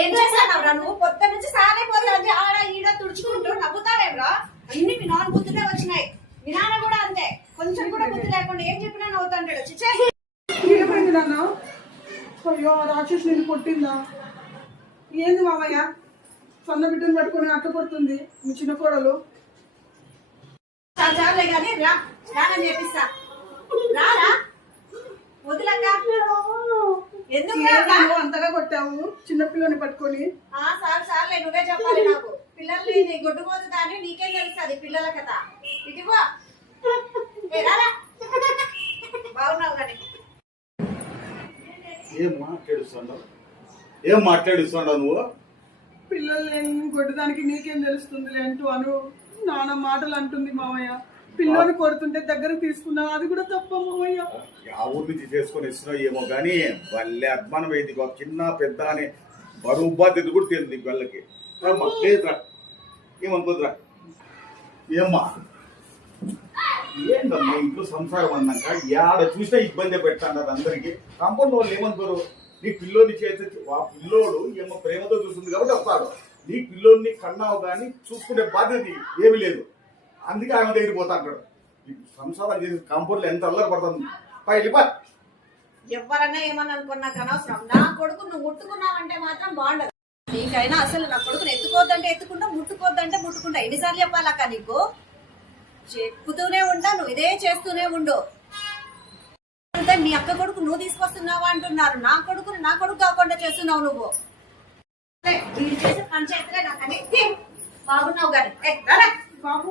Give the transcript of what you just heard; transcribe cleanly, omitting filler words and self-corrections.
ఏం చేస్తానవరా నువ్వు? పొద్దు నుంచి సారే పోతుంది ఆడ ఈడ తుడుచుకుంటూ నవ్వుతావేమ్రా? అన్ని మీ నాన్న బుద్ధులే వచ్చినాయి. మీ నాన్న కూడా అంతే, కొంచెం కూడా బుద్ధి లేకుండా ఏం చెప్పినా నవ్వుతాంటాడు. చిచ్చే ఏమైంది నాన్న? అయ్యో రాక్షసు నేను కొట్టిందా? ఏంది మామయ్య సన్న బిడ్డను పట్టుకొని అట్ట కొడుతుంది మీ చిన్న కోడలు? చాలే కానీ రా, స్నానం చేపిస్తా. రారా వదిలక్క. ఎందుకు అంతగా కొట్టావు చిన్నపిల్లని పట్టుకొని? సార్లే నువ్వే చెప్పాలి నాకు. పిల్లల్ని నీ గొడ్డు మోదు దాన్ని నీకేం తెలుస్తుంది పిల్లల కథ. ఇటువా బాగున్నావు కానీ ఏం మాట్లాడుస్తున్నావు నువ్వు? పిల్లల్ని కొట్టడానికి నీకేం తెలుస్తుంది అంటూ అను నాన్న మాటలు అంటుంది మామయ్య. పిల్లని కొడుతుంటే దగ్గరకు తీసుకున్నావు, అది కూడా తప్ప మామయ్య. ఆ ఊరి నుంచి చేసుకొని ఇస్తున్నావు ఏమో కానీ వాళ్ళే అభిమానం అయింది. చిన్న పెద్ద అని బరువు బాధ్యత కూడా తెలియదు వాళ్ళకి. లేదురా ఏమనుకోదురా. ఏమ్మా ఏందమ్మా ఇంట్లో సంసారం అన్నాక ఏడ చూసినా ఇబ్బంది పెట్టాన్నారు అందరికి. కాంపౌండ్ వాళ్ళు ఏమనుకోరు? నీ పిల్లోని చేతి ఆ పిల్లోడు ఏమో ప్రేమతో చూస్తుంది కాబట్టి వస్తాడు. నీ పిల్లోని కన్నావు కానీ చూసుకునే బాధ్యత ఏమి లేదు. అందుకే ఆమె దగ్గర పోతా అంటాడు. సంసారం చేసి కాంపౌండ్ లో ఎంత అల్లరి పడుతుంది. పైలిపా ఎవరన్నా ఏమని అనుకున్నాక అనవసరం. నా కొడుకు నువ్వు ముట్టుకున్నావంటే మాత్రం బాగుండదు. నీకైనా అసలు నా కొడుకుని ఎత్తుకోవద్దంటే ఎత్తుకుంటా, ముట్టుకోవద్దంటే ముట్టుకుంటా. ఎన్నిసార్లు చెప్పాలక్క నీకు? చెప్పుతూనే ఉంటా, నువ్వు ఇదే చేస్తూనే ఉండు. అంటే మీ అక్క కొడుకు నువ్వు తీసుకొస్తున్నావా అంటున్నారు. నా కొడుకు కాకుండా చేస్తున్నావు నువ్వు. వీడు చేసే పంచాయతీలే నాకు అని బాగున్నావు కానీ బాబు